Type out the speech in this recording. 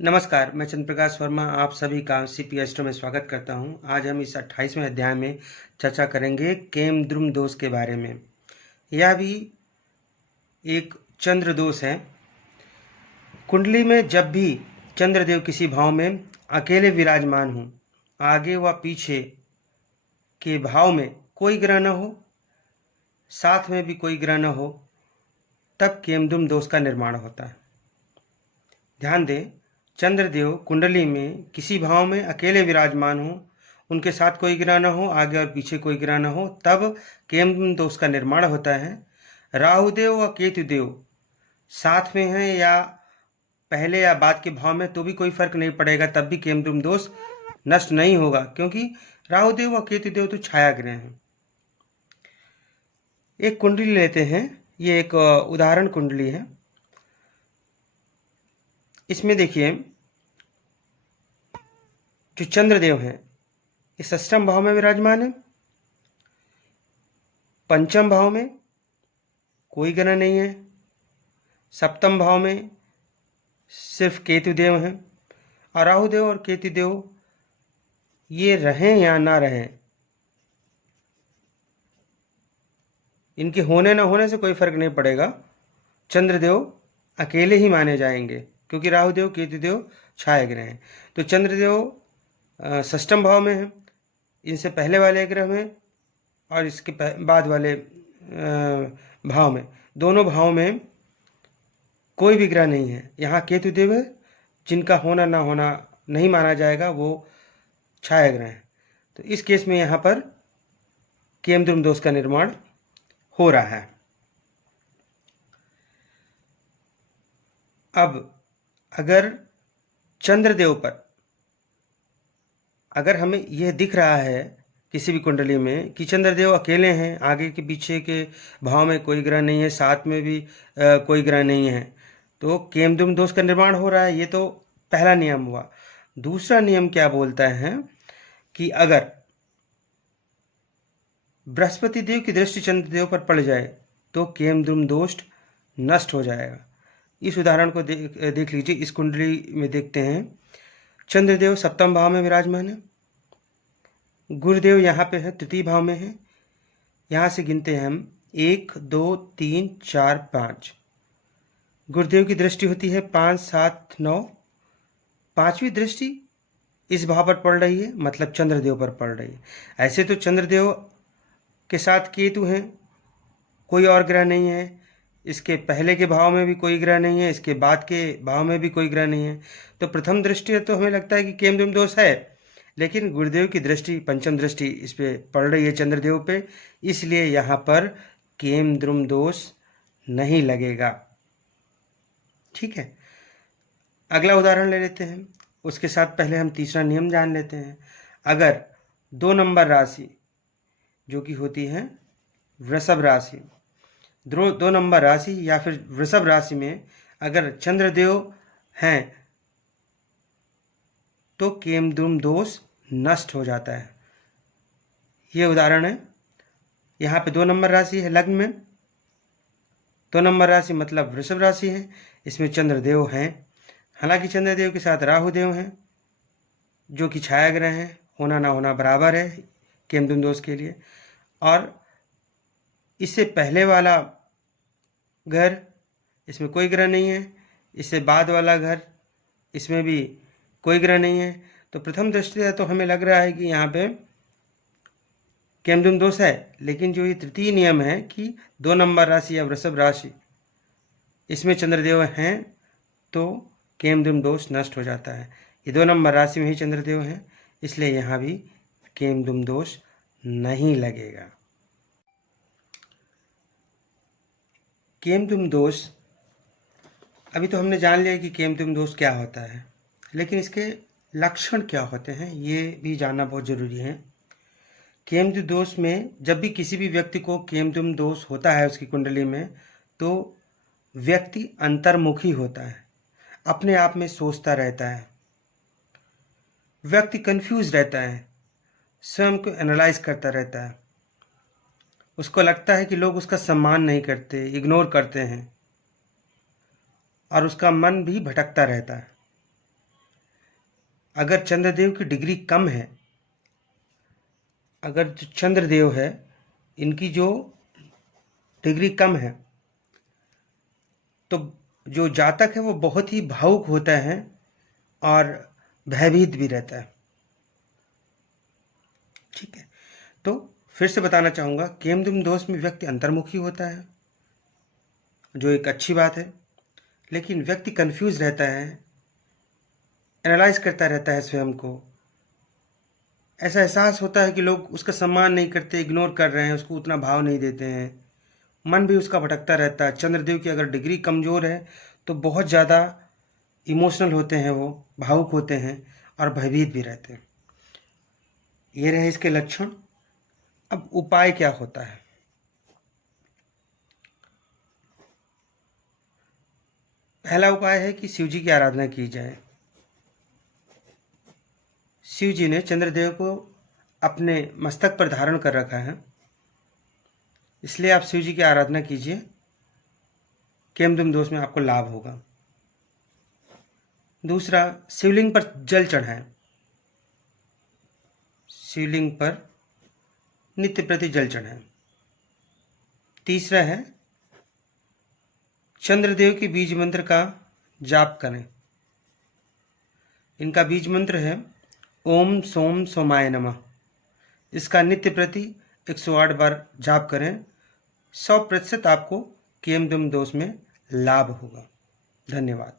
नमस्कार, मैं चंद्रप्रकाश वर्मा आप सभी का सीपी एस्ट्रो में स्वागत करता हूं। आज हम इस 28वें अध्याय में चर्चा करेंगे केमद्रुम दोष के बारे में। यह भी एक चंद्र दोष है। कुंडली में जब भी चंद्रदेव किसी भाव में अकेले विराजमान हो, आगे व पीछे के भाव में कोई ग्रह न हो, साथ में भी कोई ग्रह न हो, तब केमद्रुम दोष का निर्माण होता है। ध्यान दें, चंद्रदेव कुंडली में किसी भाव में अकेले विराजमान हो, उनके साथ कोई ग्रह न हो, आगे और पीछे कोई ग्रह न हो, तब केमद्रुम दोष का निर्माण होता है। राहुदेव व केतुदेव साथ में हैं या पहले या बाद के भाव में तो भी कोई फर्क नहीं पड़ेगा, तब भी केमद्रुम दोष नष्ट नहीं होगा, क्योंकि राहुदेव व केतुदेव तो छाया ग्रह हैं। एक कुंडली लेते हैं, ये एक उदाहरण कुंडली है। इसमें देखिए, जो चंद्रदेव हैं इस अष्टम भाव में विराजमान है। पंचम भाव में कोई ग्रह नहीं है। सप्तम भाव में सिर्फ केतुदेव हैं। और राहुदेव और केतुदेव ये रहें या ना रहें, इनके होने ना होने से कोई फर्क नहीं पड़ेगा। चंद्रदेव अकेले ही माने जाएंगे, क्योंकि राहुदेव केतुदेव छाया ग्रह हैं। तो चंद्रदेव षष्ठम भाव में है, इनसे पहले वाले ग्रह में और इसके बाद वाले भाव में, दोनों भाव में कोई भी ग्रह नहीं है। यहाँ केतुदेव है, जिनका होना ना होना नहीं माना जाएगा, वो छाया ग्रह है। तो इस केस में यहाँ पर केमद्रुम दोष का निर्माण हो रहा है। अब अगर चंद्रदेव पर अगर हमें यह दिख रहा है किसी भी कुंडली में कि चंद्रदेव अकेले हैं, आगे के पीछे के भाव में कोई ग्रह नहीं है, साथ में भी कोई ग्रह नहीं है, तो केमद्रुम दोष का निर्माण हो रहा है। ये तो पहला नियम हुआ। दूसरा नियम क्या बोलता है कि अगर बृहस्पति देव की दृष्टि चंद्रदेव पर पड़ जाए तो केमद्रुम दोष नष्ट हो जाएगा। इस उदाहरण को देख लीजिए। इस कुंडली में देखते हैं, चंद्रदेव सप्तम भाव में विराजमान है। गुरुदेव यहाँ पे है, तृतीय भाव में है। यहाँ से गिनते हैं हम 1 2 3 4 5। गुरुदेव की दृष्टि होती है 5 7 9। पांचवी दृष्टि इस भाव पर पड़ रही है, मतलब चंद्रदेव पर पड़ रही है। ऐसे तो चंद्रदेव के साथ केतु हैं, कोई और ग्रह नहीं है। इसके पहले के भाव में भी कोई ग्रह नहीं है, इसके बाद के भाव में भी कोई ग्रह नहीं है। तो प्रथम दृष्टि तो हमें लगता है कि केमद्रुम दोष है, लेकिन गुरुदेव की दृष्टि, पंचम दृष्टि इस पे पड़ रही है चंद्रदेव पे, इसलिए यहाँ पर केमद्रुम दोष नहीं लगेगा। ठीक है, अगला उदाहरण ले लेते हैं। उसके साथ पहले हम तीसरा नियम जान लेते हैं। अगर 2 नंबर राशि जो कि होती है वृषभ राशि, 2 नंबर राशि या फिर वृषभ राशि में अगर चंद्रदेव हैं तो केमद्रुम दोष नष्ट हो जाता है। ये उदाहरण है। यहाँ पे 2 नंबर राशि है लग्न में। 2 नंबर राशि मतलब वृषभ राशि है, इसमें चंद्रदेव हैं। हालांकि चंद्रदेव के साथ राहुदेव हैं, जो कि छाया ग्रह हैं, होना ना होना बराबर है केमद्रुम दोष के लिए। और इससे पहले वाला घर, इसमें कोई ग्रह नहीं है। इससे बाद वाला घर, इसमें भी कोई ग्रह नहीं है। तो प्रथम दृष्टया तो हमें लग रहा है कि यहाँ पे केमद्रुम दोष है, लेकिन जो ये तृतीय नियम है कि 2 नंबर राशि या वृषभ राशि, इसमें चंद्रदेव हैं तो केमद्रुम दोष नष्ट हो जाता है। ये 2 नंबर राशि में ही चंद्रदेव हैं, इसलिए यहाँ भी केमद्रुम दोष नहीं लगेगा। केमद्रुम दोष, अभी तो हमने जान लिया कि केमद्रुम दोष क्या होता है, लेकिन इसके लक्षण क्या होते हैं ये भी जानना बहुत जरूरी है। केमद्रुम दोष में जब भी किसी भी व्यक्ति को केमद्रुम दोष होता है उसकी कुंडली में, तो व्यक्ति अंतर्मुखी होता है, अपने आप में सोचता रहता है, व्यक्ति कंफ्यूज रहता है, स्वयं को एनालाइज करता रहता है। उसको लगता है कि लोग उसका सम्मान नहीं करते, इग्नोर करते हैं, और उसका मन भी भटकता रहता है। अगर चंद्रदेव की डिग्री कम है, अगर जो चंद्रदेव है इनकी जो डिग्री कम है, तो जो जातक है वो बहुत ही भावुक होता है और भयभीत भी रहता है। ठीक है, तो फिर से बताना चाहूँगा, केमद्रुम दोष में व्यक्ति अंतर्मुखी होता है, जो एक अच्छी बात है, लेकिन व्यक्ति कंफ्यूज रहता है, एनालाइज करता रहता है स्वयं को। ऐसा एहसास होता है कि लोग उसका सम्मान नहीं करते, इग्नोर कर रहे हैं, उसको उतना भाव नहीं देते हैं, मन भी उसका भटकता रहता है। चंद्रदेव की अगर डिग्री कमज़ोर है तो बहुत ज़्यादा इमोशनल होते हैं, वो भावुक होते हैं और भयभीत भी रहते हैं। ये रहे इसके लक्षण। अब उपाय क्या होता है? पहला उपाय है कि शिव जी की आराधना की जाए। शिव जी ने चंद्रदेव को अपने मस्तक पर धारण कर रखा है, इसलिए आप शिव जी की आराधना कीजिए, केमद्रुम दोष में आपको लाभ होगा। दूसरा, शिवलिंग पर जल चढ़ाएं। शिवलिंग पर नित्य प्रति जल चढ़ाएं। तीसरा है, चंद्रदेव के बीज मंत्र का जाप करें। इनका बीज मंत्र है ओम सोम सोमाय नमः। इसका नित्य प्रति 108 बार जाप करें। 100% आपको केमद्रुम दोष में लाभ होगा। धन्यवाद।